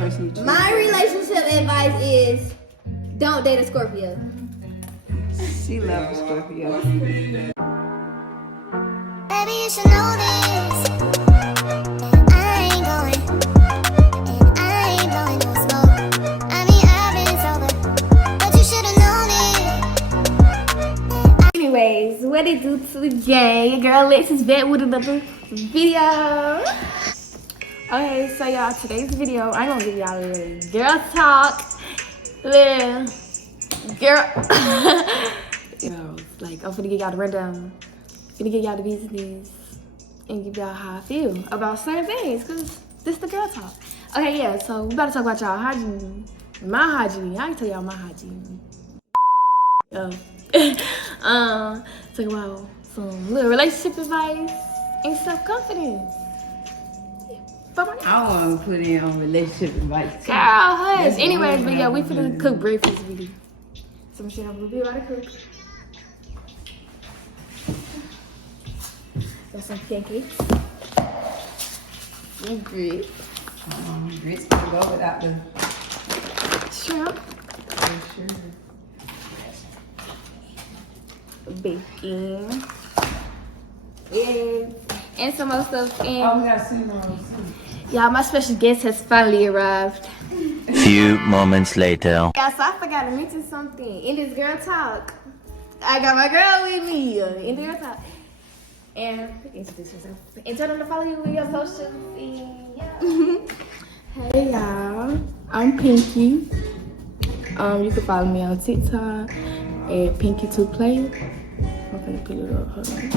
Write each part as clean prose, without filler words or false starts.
person you choose. My relationship advice is don't date a Scorpio. She loves Scorpio. Baby, you should know this. I ain't going, and I ain't blowing no smoke. I mean, I've been sober, but you should have known it. Anyways, what it do to the gang? Your girl Alexis back with another video. Okay, so y'all, today's video, I'm gonna give y'all a little girl talk. Little girl. Like, I'm finna give y'all the rundown. Finna give y'all the business. And give y'all how I feel about certain things. Cause this the girl talk. Okay, yeah, so we about to talk about y'all hygiene. My hygiene. I can tell y'all my hygiene. Talk about some little relationship advice and self-confidence. I want to put in on relationship advice. Girl, hush. Anyways, but yeah, we finna cook breakfast with you. Some shit I'm gonna be about to cook. Got some pancakes. Some grits. Grits can go without the Shrimp. sugar. Bacon. Eggs. And some other stuff. Oh, we And got cinnamon rolls too. y'all, my special guest has finally arrived. Few moments later. Yeah, so I forgot to mention something. In this girl talk, I got my girl with me. In the girl talk. And introduce yourself. And tell them to follow you with your socials. And yeah. Hey y'all, I'm Pinky. You can follow me on TikTok at Pinky2Play. I'm gonna put it up. Hold on.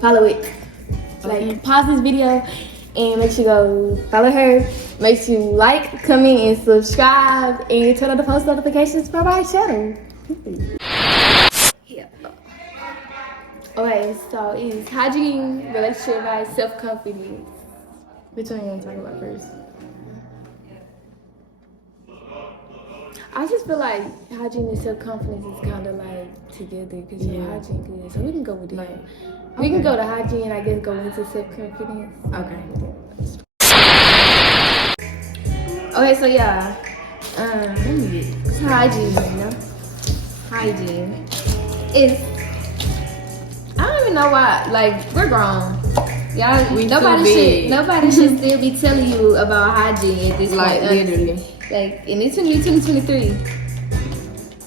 Follow it. Like, pause this video and make sure you go follow her. Make sure you like, comment, and subscribe, and turn on the post notifications for my channel. Yeah. Okay, so it's hygiene, relationship advice, self-confidence. Which one you want to talk about first? I just feel like hygiene and self-confidence is kind of like together because your hygiene good. So we can go with that. We can go to hygiene and I guess go into self-confidence. Okay. Okay, so yeah. Hygiene, you know? Hygiene. It's, I don't even know why, like, we're grown. Y'all, nobody should still be telling you about hygiene at this Like, point. literally. Like, in this 2023,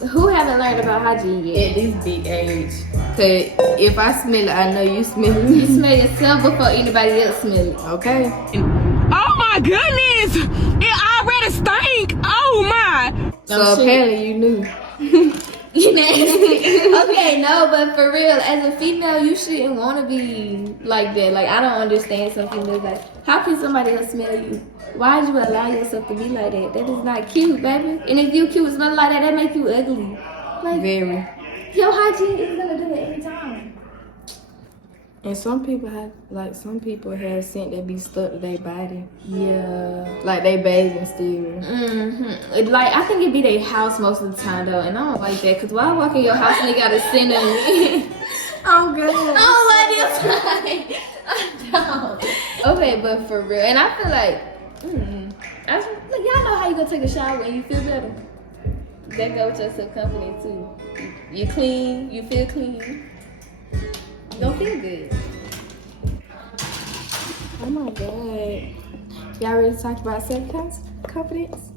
who haven't learned about hygiene yet? At this big age. Cause if I smell it, I know you smell You it. smell yourself before anybody else smell it. Okay. Oh my goodness! It already stink! Oh my! So apparently you knew. You nasty. Okay, no, but for real, as a female, you shouldn't want to be like that. Like, I don't understand some females. Like, how can somebody else smell you? Why would you allow yourself to be like that? That is not cute, baby. And if you cute, smelling like that, that make you ugly. Like, Very. your hygiene is gonna do it every time. And some people have scent that be stuck to their body. Yeah. Like they bathing still. Like, I think it be their house most of the time though, and I don't like that. Cause why walk in your house and they got a scent on me? Oh good. I don't like this. I don't. Okay, but for real, and I feel like, like, y'all know how you go take a shower and you feel better. That go with your self-confidence too. You clean, you feel clean. You don't feel good. Oh my god. Y'all ready to talk about self-confidence?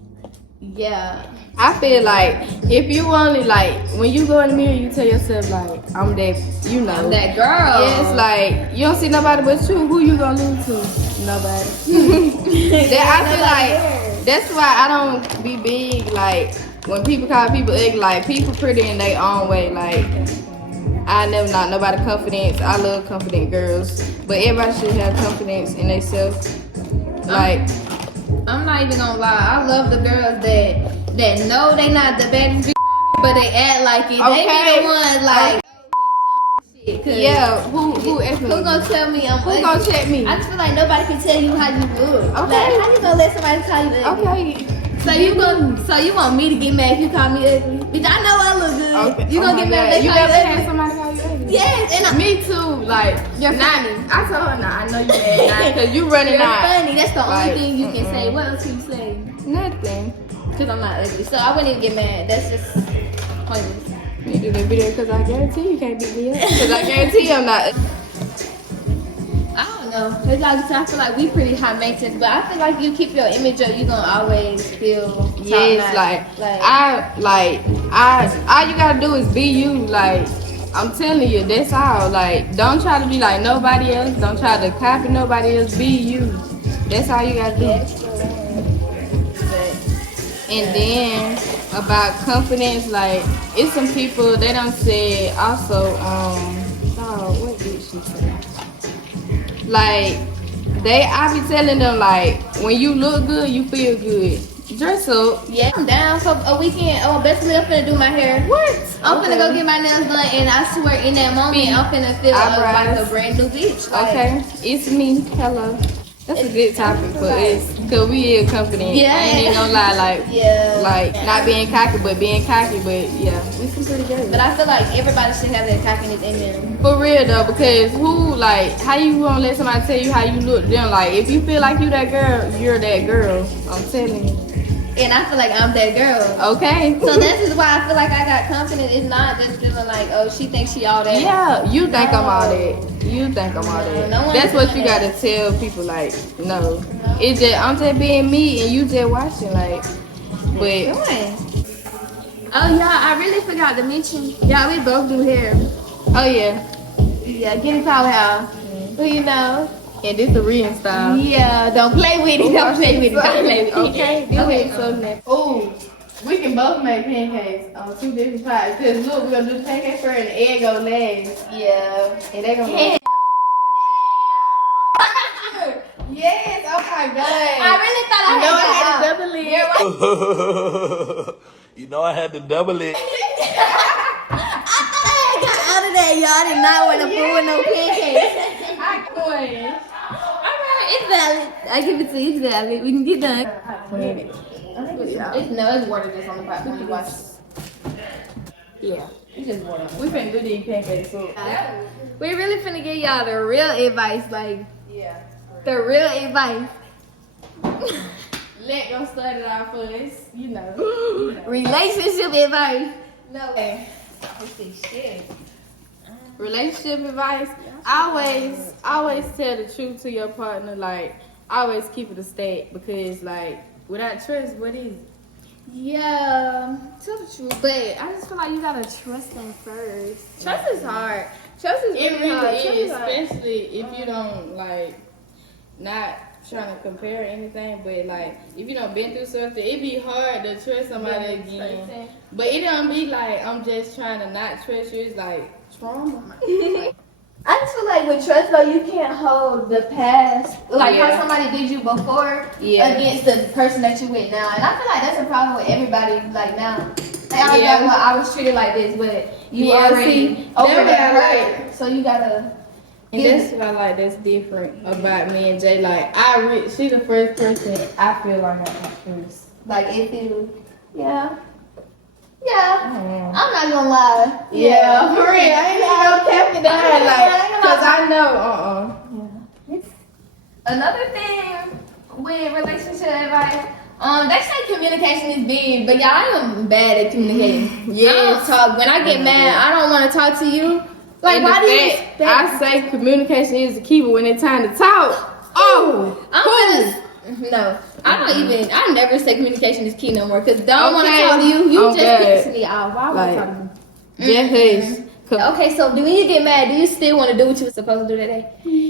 Yeah. I feel like if you only like when you go in the mirror, you tell yourself like I'm that, you know. I'm that girl. Yes, like you don't see nobody but you. Who you gonna lose to? Nobody. That I feel like that's why I don't be big. Like when people call people ugly, like people pretty in their own way. Like I never not nobody confidence. I love confident girls, but everybody should have confidence in themselves. Like. I'm not even gonna lie. I love the girls that know they not the baddest bitch, but they act like it. Okay. They be the ones like, shit. Yeah, who gonna tell me I'm ugly? Who gonna check me? I just feel like nobody can tell you how you look. Okay. Like, how you gonna let somebody call you ugly? Okay. So you want me to get mad if you call me ugly? Bitch, I know I look good. Okay. You gonna get mad if they You call you never had ugly? somebody call you ugly? Yes, and Me too. Like, You're not, funny. I told her, nah, I know you mad now because you running you're out. funny. That's the only Like, thing you can say. What else can you say? Nothing. Because I'm not ugly. So I wouldn't even get mad. That's just pointless. You do that video because I guarantee you can't beat me up. Because I guarantee I'm not. I don't know. Cause I feel like we pretty high maintenance, but I feel like you keep your image up, you gonna always feel Yes, all you gotta do is be you. Like, I'm telling you, that's all. Like, don't try to be like nobody else. Don't try to copy nobody else. Be you. That's all you gotta do. And then about confidence, like, it's some people they don't say also. What did she say? Like, I be telling them, like, when you look good, you feel good. Dress up. Yeah, I'm down for a weekend. Oh, basically, I'm finna do my hair. What? I'm finna go get my nails done, and I swear, in that moment, I'm finna feel like Eyebrows. a brand new bitch. Like, Okay, it's me. Hello. That's a good topic for us, cause we is confident. Yeah. I ain't even gonna lie, like, Yeah. like not being cocky, but being cocky. But yeah, we some pretty good. But I feel like everybody should have that cockiness in them. For real though, because how you gonna let somebody tell you how you look to them? Like, if you feel like you that girl, you're that girl. I'm telling you. And I feel like I'm that girl. Okay. So this is why I feel like I got confidence. It's not just feeling like, oh, she thinks she all that. Yeah, you think I'm all that. You think I'm all that. No one That's what doing you gotta tell people. Like, no, it's just I'm just being me, and you just watching. Like, but Oh yeah, I really forgot to mention. Yeah, we both do hair. oh yeah, Yeah, get it powerhouse. Well, you know. and this the real style. Yeah, don't play with it. Don't play with it. Don't play with it. Okay, do Okay, it. So next. Oh, we can both make pancakes on 2 different pots. Cause look, we're gonna do the pancake first, and the egg go last, Yeah. and they gonna. Yeah. Yes, oh my god. I really thought I had to double it. You know I had to double it. I thought I got out of that, y'all. I did not want to fool with no pancakes. I quit. Alright, it's valid. I give it to you, it's valid. We can get done. It's water just on the pot when you wash. Yeah. It's just water. We finna do these pancakes too. We really finna give y'all the real advice, like Yeah. the real advice. Let go start it off for us, you know. Relationship advice. No way. Shit. Relationship advice. Always tell the truth to your partner. Like, always keep it a stack, because like without trust, what is it? Yeah, tell the truth. But I just feel like you gotta trust them first. Trust is hard. Trust is It really hard. really Trust is, hard. especially if you don't like not trying to compare anything, but like if you don't been through something, it be hard to trust somebody again. But it don't be like I'm just trying to not trust you. It's like trauma. I just feel like with trust though, you can't hold the past, like Yeah. how somebody did you before, Yeah. against the person that you with now. And I feel like that's a problem with everybody like now. Like, I was Yeah. like, well, I was treated like this, but you Yeah, already see, over that's that what I hurt. So you gotta. And that's what I like. That's different about me and Jay. Like she the first person I feel like I can trust. Like if you, yeah. I'm not gonna lie. Yeah, for real. I ain't even no capping down, like, cause I know. Another thing with relationship advice, they say communication is big, but y'all, I am bad at communicating. Yes. I don't talk. When I get mad, I don't want to talk to you. Like, And why the do you fact, expect? I say communication is the key, but when it's time to talk, I never say communication is key no more, because don't want to Okay. talk to you. You Oh, just God. piss me off. Why would I Like, talk to you? just hush. Okay, so when you get mad, do you still want to do what you were supposed to do that day?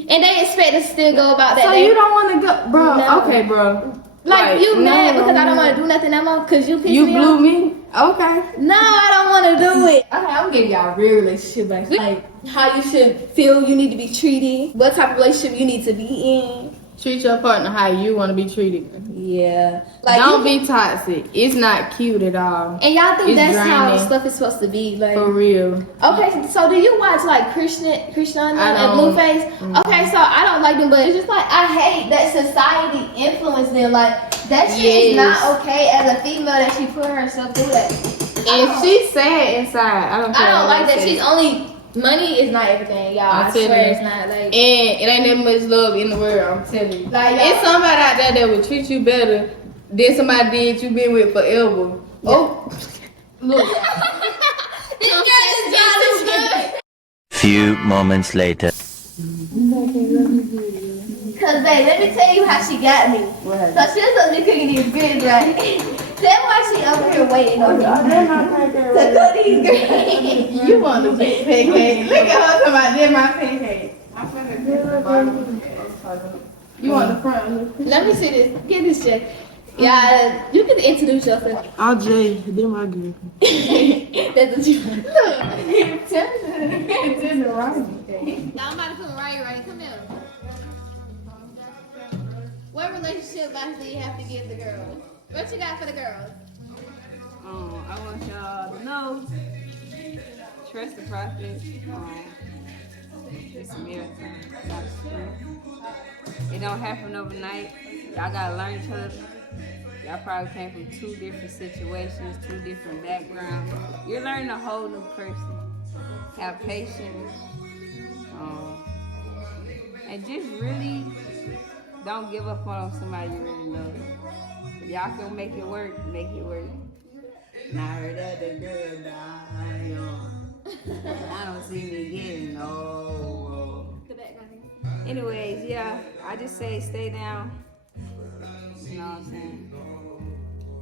And they expect us to still go about that So day? you don't want to go, bro? No. Okay, bro. Like, you mad no, because I don't want to do nothing no more? Because you pissed You me blew off? me. Okay. No, I don't want to do it. Okay, I'm gonna give y'all real relationship advice. Like, how you should feel you need to be treated. What type of relationship you need to be in. Treat your partner how you want to be treated. Yeah. Like, Don't be toxic. It's not cute at all. And y'all think It's that's how draining. stuff is supposed to be. Like, For real. okay, so do you watch like Christian I and don't. Blueface? Okay, so I don't like them, but it's just like I hate that society influenced them. Like that shit is Yes. not okay as a female that she put herself through that. And she's sad inside. I don't care. I don't what like they that say. she's only Money is not everything, y'all. I tell swear you. it's not. Like, And it ain't that much love in the world, I'm telling you. Like, It's somebody out there that will treat you better than somebody did you been with forever. Oh, look. this girl is good. Few moments later. Cause babe, let me tell you how she got me. So she was supposed to be cooking these grits, right? That's why she over here waiting on me to cook these grits. You want the big pancake. Look at her talking about this my pancake. You want the front? Let me see this. Get this check. Yeah, you can introduce yourself. I'm Jay. They're my girl. That's what you want. Look, It's in the right. now I'm about to put right. Come here. What relationship advice do you have to give the girls? What you got for the girls? I want y'all to know, trust the process. It's a marathon. It's not a sprint. It don't happen overnight. Y'all gotta learn each other. Y'all probably came from 2 different situations, 2 different backgrounds. You're learning a whole new person. Have patience. And just really don't give up on somebody you really love. If y'all can make it work, make it work. And I heard that the girl died. I don't see me getting no. Anyways, yeah, I just say stay down. You know what I'm saying?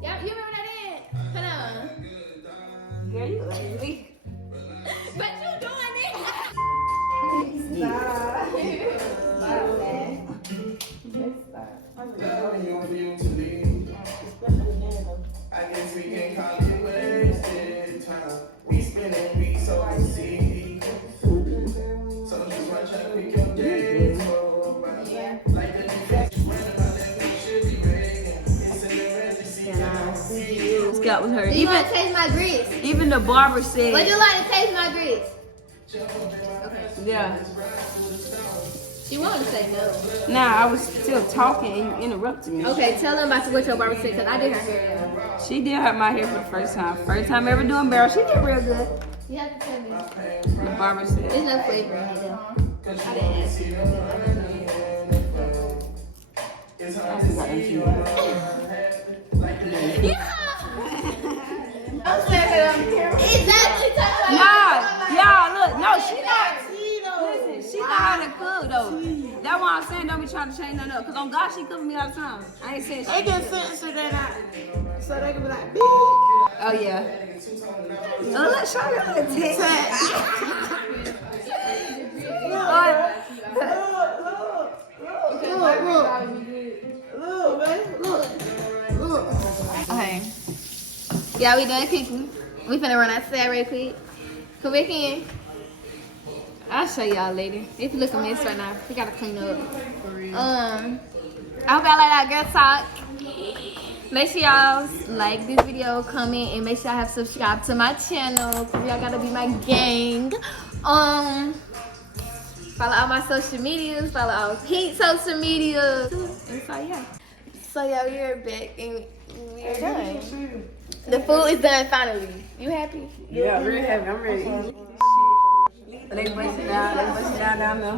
Yeah, you remember that in? Hold on. Girl, you lazy. But you doing it. I guess we can call it wasted time. We spending weeks so we see. So just watch out with your days. Like the defense is running out that we should be ready. It's in the register. Scout was hurt. You want to taste my grits? Even the barber said. Would you like to taste my grits? Yeah. She wanted to say no. Nah, I was still talking and you interrupted me. Okay, tell them about what your barber said, because I did her hair. She did have my hair for the first time. First time ever doing barrel. She did real good. You have to tell me. The barber said. There's no flavor in it, though. I didn't ask you. It's hard to see you Exactly. Y'all, look, no, she not. Listen, she know how to cook though. That's why I'm saying don't be trying to change nothing up. Cause on God, she cook for me all the time. I ain't saying shit. They can censor that out. So they can be like, bitch. Oh yeah. Oh, let's show you the text. Okay. Yeah, we done cooking. We finna run outside real quick. Come back in. I'll show y'all later. If you look a mess right now, we gotta clean up. I hope y'all like that girl talk. Make sure y'all like this video, comment, and make sure y'all have subscribed to my channel. Cause y'all gotta be my gang. Follow all my social medias. Follow all Pete's social medias. And so yeah. So yeah, we are back and we are done. The food is done finally. You happy? Yeah, real happy. I'm ready. They bust it down. They bust it down there.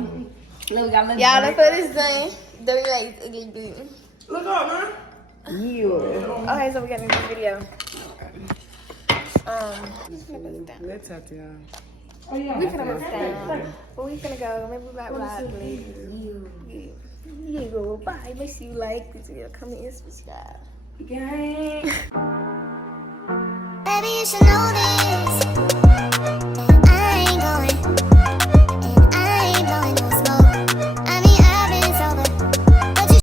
Look, we got a little Y'all, the break. food is done. Dirty rice, ugly boo. Look up, man. Yeah. Okay, so we got a new video. Let's talk to y'all. We finna go down. But we finna go. Maybe we might vlog later. Yeah, go. Bye. Make sure you like this video, comment, and subscribe. Gang. Baby, you should know this.